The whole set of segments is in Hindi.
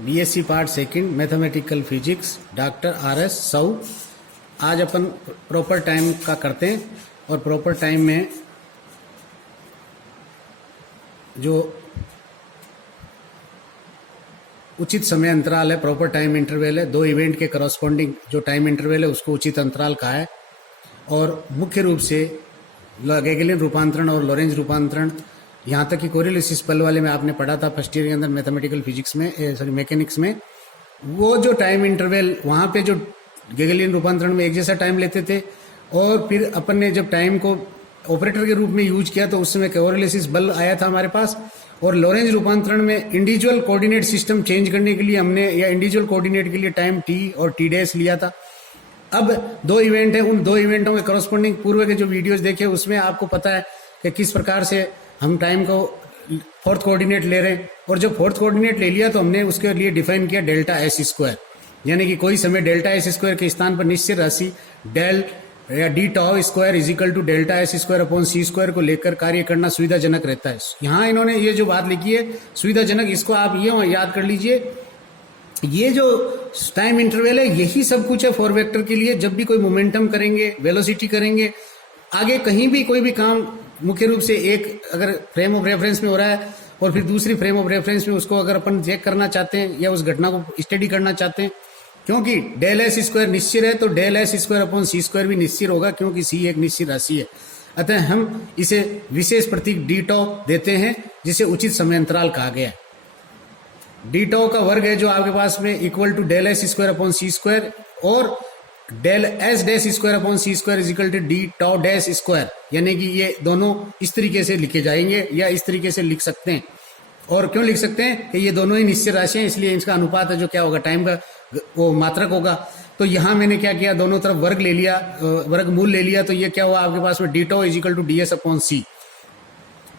BSc part second mathematical physics doctor R S. Sahu. आज अपन प्रॉपर टाइम का करते हैं और प्रॉपर टाइम में जो उचित समय अंतराल है, प्रॉपर टाइम इंटरवल है, दो इवेंट के करस्पॉन्डिंग जो टाइम इंटरवल है उसको उचित अंतराल कहा है। और मुख्य रूप से गैगलियन रूपांतरण और लॉरेंज रूपांतरण, यहाँ तक कि कोरिलेसिस पल वाले में आपने पढ़ा था फर्स्ट ईयर के अंदर मैथमेटिकल फिजिक्स में, मैकेनिक्स में। वो जो टाइम इंटरवल वहाँ पे जो गैगलियन रूपांतरण में एक जैसा टाइम लेते थे, और फिर अपन ने जब टाइम को ऑपरेटर के रूप में यूज किया तो उस समय कोरिलेसिस बल आया था हमारे पास। और लॉरेंज रूपांतरण में इंडिविजुअल कोऑर्डिनेट सिस्टम चेंज करने के लिए हमने, या इंडिविजुअल कोऑर्डिनेट के लिए टाइम टी और टी डैश लिया था। अब दो इवेंट है, उन दो इवेंटों के करस्पॉन्डिंग पूर्व के जो वीडियोस देखे उसमें आपको पता है कि किस प्रकार से हम टाइम को फोर्थ कोऑर्डिनेट ले रहे हैं। और जब फोर्थ कोऑर्डिनेट ले लिया तो हमने उसके लिए डिफाइन किया डेल्टा एस स्क्वायर, यानी कि कोई समय डेल्टा एस स्क्वायर के स्थान पर निश्चित राशि डेल या d tau square is equal to delta S square upon C square को लेकर कार्य करना सुविधाजनक रहता है। यहाँ इन्होंने ये जो बात लिखी है सुविधाजनक, इसको आप ये याद कर लीजिए। ये जो टाइम इंटरवल है यही सब कुछ है फॉर वेक्टर के लिए। जब भी कोई मोमेंटम करेंगे, वेलोसिटी करेंगे, आगे कहीं भी कोई भी काम, मुख्य रूप से एक अगर फ्रेम ऑफ रेफरेंस में हो रहा है और फिर दूसरी फ्रेम ऑफ रेफरेंस में उसको अगर अपन चेक करना चाहते हैं या उस घटना को स्टडी करना चाहते हैं, क्योंकि डेल एस स्क्वायर निश्चित है तो डेल एस स्क्वायर अपॉन सी स्क्वायर भी निश्चित होगा, क्योंकि सी एक निश्चित राशि है। अतः हम इसे विशेष प्रतीक डी टॉ देते हैं जिसे उचित समय अंतराल कहा गया है। डी टॉ का वर्ग है जो आपके पास में equal to del S square upon C square, और del S dash square upon C square is equal to D tau dash square, यानी कि ये दोनों इस तरीके से लिखे जाएंगे या इस तरीके से लिख सकते हैं। और क्यों लिख सकते हैं कि ये दोनों ही निश्चित राशियां, इसलिए इसका अनुपात है जो क्या होगा, टाइम का वो मात्रक होगा। तो यहां मैंने क्या किया, दोनों तरफ वर्ग ले लिया, वर्ग मूल ले लिया, तो ये क्या हुआ आपके पास में D tau is equal to D S upon C.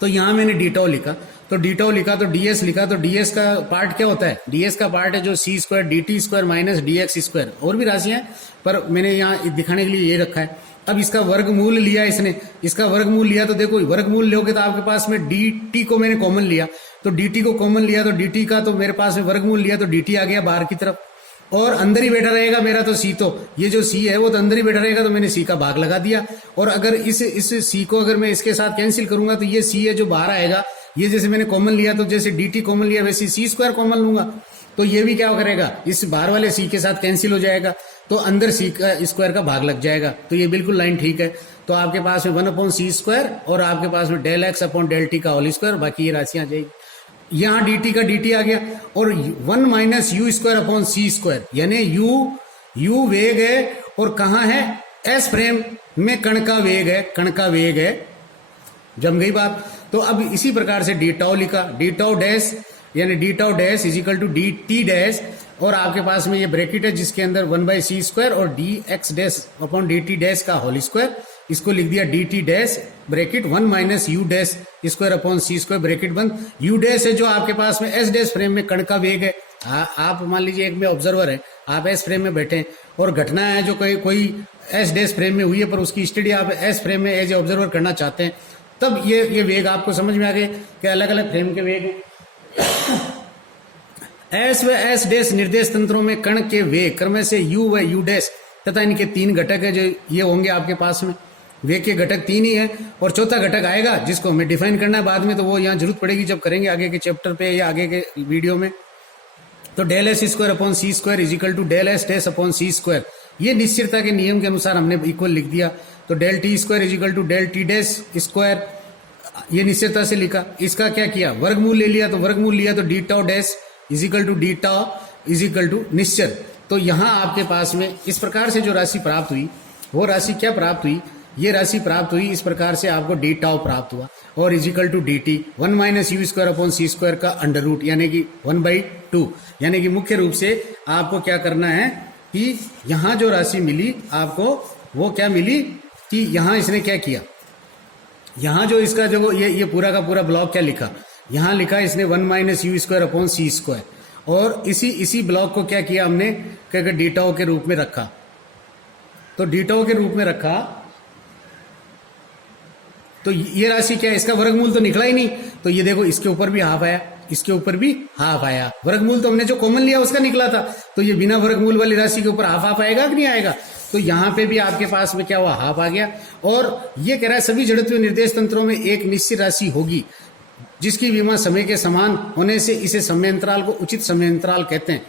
तो यहां मैंने डी टॉ लिखा, तो डी टॉ लिखा, तो डी एस लिखा, तो डी एस का पार्ट क्या होता है, डी एस का पार्ट है जो C square D T square minus D X square, और भी राशियां हैं पर मैंने यहाँ दिखाने के लिए ये रखा है। अब इसका वर्गमूल लिया इसने, इसका वर्गमूल लिया तो देखो वर्गमूल लोगे तो आपके पास में डी टी को मैंने कॉमन लिया, तो डी टी को कॉमन लिया तो डी टी का तो मेरे पास में वर्गमूल लिया तो डी टी आ गया बाहर की तरफ, और अंदर ही बैठा रहेगा मेरा तो सी, तो ये जो सी है वो तो अंदर ही बैठा रहेगा, तो मैंने सी का भाग लगा दिया। और अगर इस सी को अगर मैं इसके साथ कैंसिल करूंगा तो ये सी है जो बाहर आएगा, ये जैसे मैंने कॉमन लिया तो जैसे डी टी कॉमन लिया वैसे सी स्क्वायर कॉमन लूंगा, तो ये भी क्या करेगा, इस बाहर वाले सी के साथ कैंसिल हो जाएगा, तो अंदर सी का स्क्वायर का भाग लग जाएगा। तो ये बिल्कुल लाइन ठीक है। तो आपके पास में 1 अपॉन सी स्क्वायर और आपके पास में del x upon del t का होल स्क्वायर, बाकी ये राशियां आ जाएगी। यहाँ डी टी का डी टी आ गया, और 1 माइनस यू स्क्वायर अपॉन सी स्क्वायर, यानी यू वेग है और कहाँ है, एस फ्रेम में कण का वेग है, कण का वेग है, जम गई बात। तो अब इसी प्रकार से डी टाउ लिखा, डी टाउ डैश यानी d tau dash is equal to d t dash, और आपके पास में ये ब्रैकेट है जिसके अंदर 1 बाई सी स्क्वायर और d x dash upon d t dash का होल स्क्वायर, इसको लिख दिया d t dash bracket 1 minus u dash square upon सी स्क्वायर ब्रैकेट बंद। यू डैश है जो आपके पास में एस डैश फ्रेम में कण का वेग है। आप मान लीजिए एक में ऑब्जर्वर है, आप एस फ्रेम में बैठे हैं और घटना है जो कोई एस डैश फ्रेम में हुई है, पर उसकी स्टडी आप एस फ्रेम में एज ए ऑब्जर्वर करना चाहते हैं, तब ये वेग आपको समझ में आ गए कि अलग अलग फ्रेम के वेग हैं। एस व एस डैश निर्देश तंत्रों में कण के वेग क्रम से यू व यू डैश तथा इनके 3 घटक है जो ये होंगे आपके पास में। वेग के घटक 3 ही है और चौथा घटक आएगा जिसको हमें डिफाइन करना है बाद में, तो वो यहाँ जरूरत पड़ेगी जब करेंगे आगे के चैप्टर पे या आगे के वीडियो में। तो del S square upon C square is equal to del S dash upon C square, ये निश्चितता के नियम के अनुसार हमने इक्वल लिख दिया। तो del t square is equal to del t dash square, ये निश्चितता से लिखा। इसका क्या किया, वर्गमूल ले लिया, तो वर्गमूल लिया तो D tau dash is equal to D tau is equal to निश्चर। तो यहाँ आपके पास में इस प्रकार से जो राशि प्राप्त हुई, वो राशि क्या प्राप्त हुई, ये राशि प्राप्त हुई इस प्रकार से आपको डी टाउ प्राप्त हुआ, और is equal to d t 1 minus u square upon C square का अंडर रूट, यानी कि 1/2। यानी कि मुख्य रूप से आपको क्या करना है कि यहाँ जो राशि मिली आपको वो क्या मिली कि यहाँ इसने क्या किया, यहाँ जो इसका जो ये पूरा का पूरा ब्लॉक क्या लिखा, यहाँ लिखा इसने 1 माइनस यू स्क्वायर अपॉन सी स्क्वायर, और इसी ब्लॉक को क्या किया हमने क्या डी टाउ के रूप में रखा। तो डी टाउ के रूप में रखा तो ये राशि क्या है, इसका वर्गमूल तो निकला ही नहीं, तो ये देखो इसके ऊपर भी हाफ आया, इसके ऊपर भी हाफ आया। वर्गमूल तो हमने जो कॉमन लिया उसका निकला था, तो ये बिना वर्गमूल वाली राशि के ऊपर हाफ हाफ आएगा कि नहीं आएगा? तो यहाँ पे भी आपके पास में क्या हुआ, हाफ आ गया। और ये कह रहा है सभी जड़त्वीय निर्देश तंत्रों में एक निश्चित राशि होगी जिसकी विमा समय के समान होने से इसे समय अंतराल को उचित समय अंतराल कहते हैं।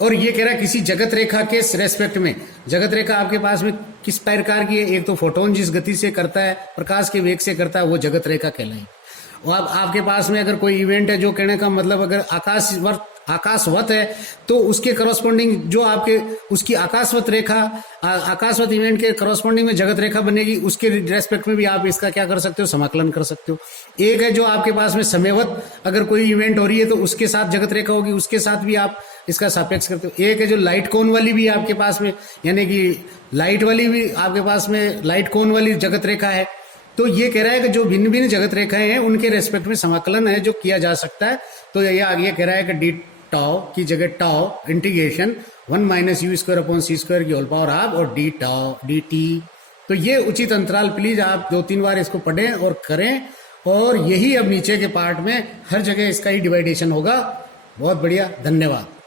और ये कह रहा है किसी जगत रेखा के रेस्पेक्ट में, जगत रेखा आपके पास में किस प्रकार की है? एक तो फोटोन जिस गति से करता है, प्रकाश के वेग से करता है, वो जगत रेखा कहलाई। और अब आपके पास में अगर कोई इवेंट है, जो कहने का मतलब अगर आकाशवत है, तो उसके करस्पॉन्डिंग जो आपके उसकी आकाशवत रेखा, आकाशवत इवेंट के करस्पॉन्डिंग में जगत रेखा बनेगी, उसके रेस्पेक्ट में भी आप इसका क्या कर सकते हो, समाकलन कर सकते हो। एक है जो आपके पास में समयवत अगर कोई इवेंट हो रही है तो उसके साथ जगत रेखा होगी, उसके साथ भी आप इसका सापेक्ष करते हो। एक है जो लाइट कोन वाली भी आपके पास में, यानी कि लाइट वाली भी आपके पास में लाइट कोन वाली जगत रेखा है। तो ये कह रहा है कि जो भिन्न भिन्न जगत रेखाएं हैं उनके रेस्पेक्ट में समाकलन है जो किया जा सकता है। तो ये आगे कह रहा है कि डी टाउ की जगह टाउ इंटीग्रेशन 1 - u² की होल पावर हाफ और डी टाउ डी टी। तो ये उचित अंतराल प्लीज आप 2-3 बार इसको पढ़ें और करें। और यही अब नीचे के पार्ट में हर जगह इसका ही डिवाइडेशन होगा। बहुत बढ़िया, धन्यवाद।